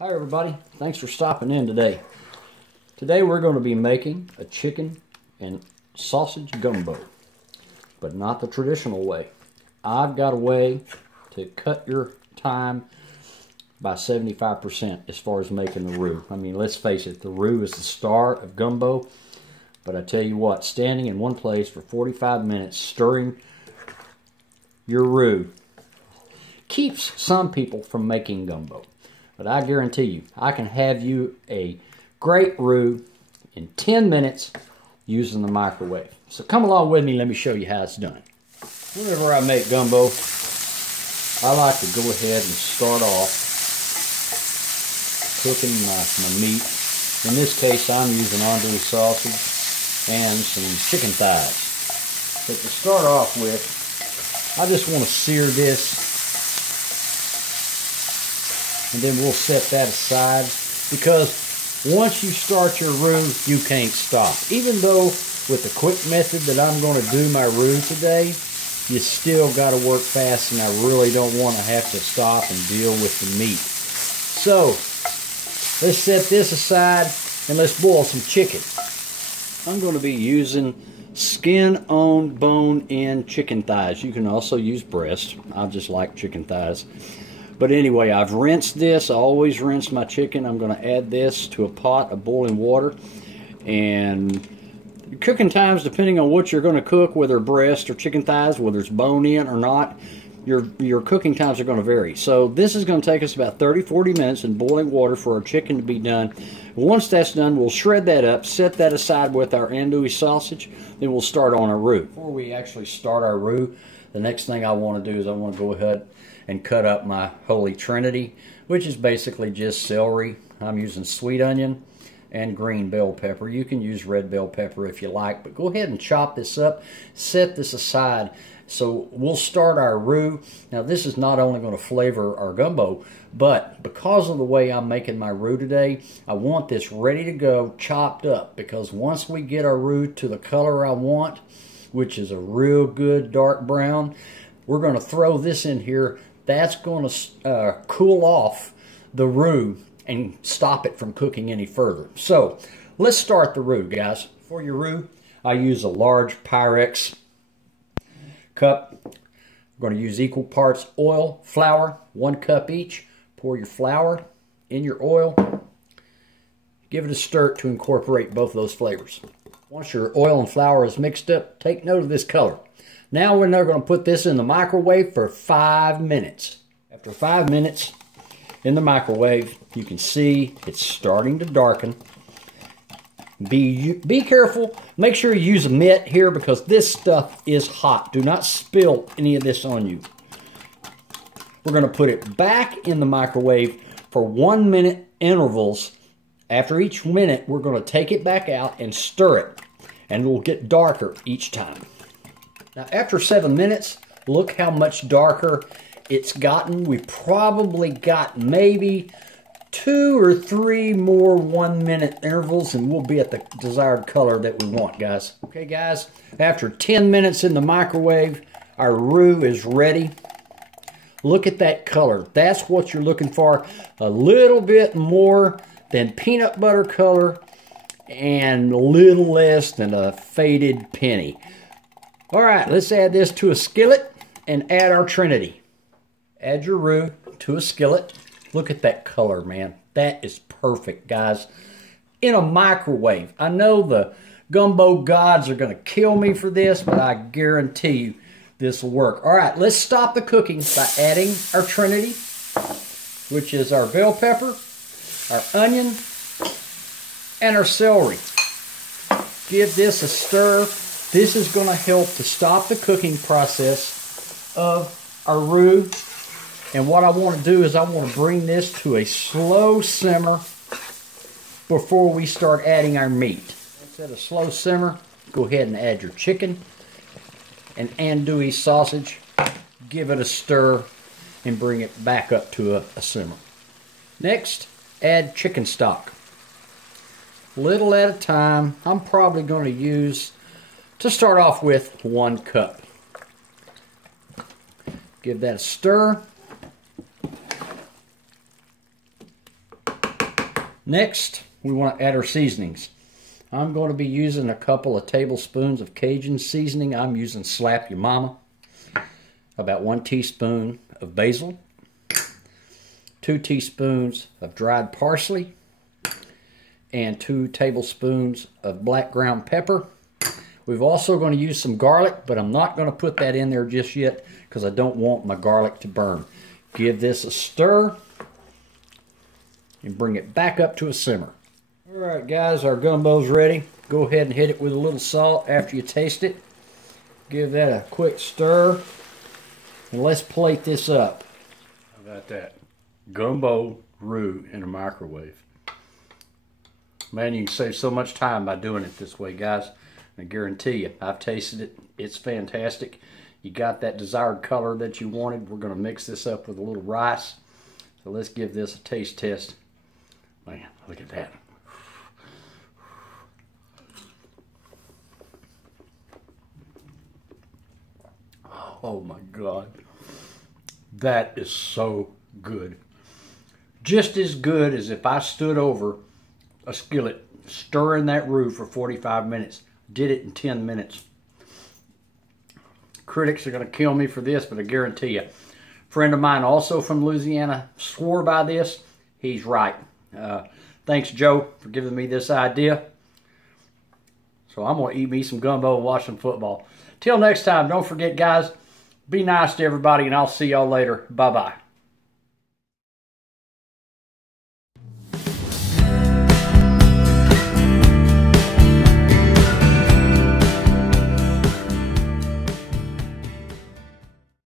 Hi everybody, thanks for stopping in today. Today we're going to be making a chicken and sausage gumbo, but not the traditional way. I've got a way to cut your time by 75% as far as making the roux. I mean, let's face it, the roux is the star of gumbo, but I tell you what, standing in one place for 45 minutes stirring your roux keeps some people from making gumbo. But I guarantee you, I can have you a great roux in 10 minutes using the microwave. So come along with me, let me show you how it's done. Whenever I make gumbo, I like to go ahead and start off cooking my meat. In this case, I'm using andouille sausage and some chicken thighs. But to start off with, I just want to sear this, and then we'll set that aside, because once you start your roux, you can't stop. Even though with the quick method that I'm going to do my roux today, you still got to work fast, and I really don't want to have to stop and deal with the meat. So let's set this aside and let's boil some chicken. I'm going to be using skin on, bone in chicken thighs. You can also use breast. I just like chicken thighs. But anyway, I've rinsed this. I always rinse my chicken. I'm going to add this to a pot of boiling water. And cooking times, depending on what you're going to cook, whether breast or chicken thighs, whether it's bone in or not, your cooking times are going to vary. So this is going to take us about 30-40 minutes in boiling water for our chicken to be done. Once that's done, we'll shred that up, set that aside with our andouille sausage, then we'll start on our roux. Before we actually start our roux, the next thing I want to do is I want to go ahead and cut up my Holy Trinity, which is basically just celery. I'm using sweet onion and green bell pepper. You can use red bell pepper if you like, but go ahead and chop this up, set this aside. So we'll start our roux. Now this is not only going to flavor our gumbo, but because of the way I'm making my roux today, I want this ready to go, chopped up, because once we get our roux to the color I want, which is a real good dark brown, we're going to throw this in here. That's going to cool off the roux and stop it from cooking any further. So let's start the roux, guys. For your roux, I use a large Pyrex cup. I'm going to use equal parts oil, flour, 1 cup each. Pour your flour in your oil. Give it a stir to incorporate both of those flavors. Once your oil and flour is mixed up, take note of this color. Now we're going to put this in the microwave for 5 minutes. After 5 minutes in the microwave, you can see it's starting to darken. Be careful. Make sure you use a mitt here, because this stuff is hot. Do not spill any of this on you. We're going to put it back in the microwave for 1 minute intervals. After each minute, we're going to take it back out and stir it, and it will get darker each time. Now, after 7 minutes, look how much darker it's gotten. We probably got maybe 2 or 3 more 1 minute intervals, and we'll be at the desired color that we want, guys. Okay, guys, after 10 minutes in the microwave, our roux is ready. Look at that color. That's what you're looking for. A little bit more than peanut butter color and a little less than a faded penny. All right, let's add this to a skillet and add our Trinity. Add your roux to a skillet. Look at that color, man. That is perfect, guys. In a microwave. I know the gumbo gods are going to kill me for this, but I guarantee you this will work. All right, let's stop the cooking by adding our Trinity, which is our bell pepper, our onion, and our celery. Give this a stir. This is going to help to stop the cooking process of our roux. And what I want to do is I want to bring this to a slow simmer before we start adding our meat. Once at a slow simmer, go ahead and add your chicken and andouille sausage. Give it a stir and bring it back up to a simmer. Next, add chicken stock. Little at a time. I'm probably going to use, to start off with, 1 cup. Give that a stir. Next, we want to add our seasonings. I'm going to be using a couple of tablespoons of Cajun seasoning. I'm using Slap Your Mama. About 1 teaspoon of basil. 2 teaspoons of dried parsley. And 2 tablespoons of black ground pepper. We're also going to use some garlic, but I'm not going to put that in there just yet because I don't want my garlic to burn. Give this a stir and bring it back up to a simmer. All right, guys, our gumbo's ready. Go ahead and hit it with a little salt after you taste it. Give that a quick stir, and let's plate this up. How about that? Gumbo roux in a microwave. Man, you can save so much time by doing it this way, guys. I guarantee you, I've tasted it. It's fantastic. You got that desired color that you wanted. We're going to mix this up with a little rice. So let's give this a taste test. Man, look at that. Oh my God. That is so good. Just as good as if I stood over a skillet stirring that roux for 45 minutes. Did it in 10 minutes. Critics are going to kill me for this, but I guarantee you. A friend of mine also from Louisiana swore by this. He's right. Thanks, Joe, for giving me this idea. So I'm going to eat me some gumbo and watch some football. Till next time, don't forget, guys, be nice to everybody, and I'll see y'all later. Bye-bye.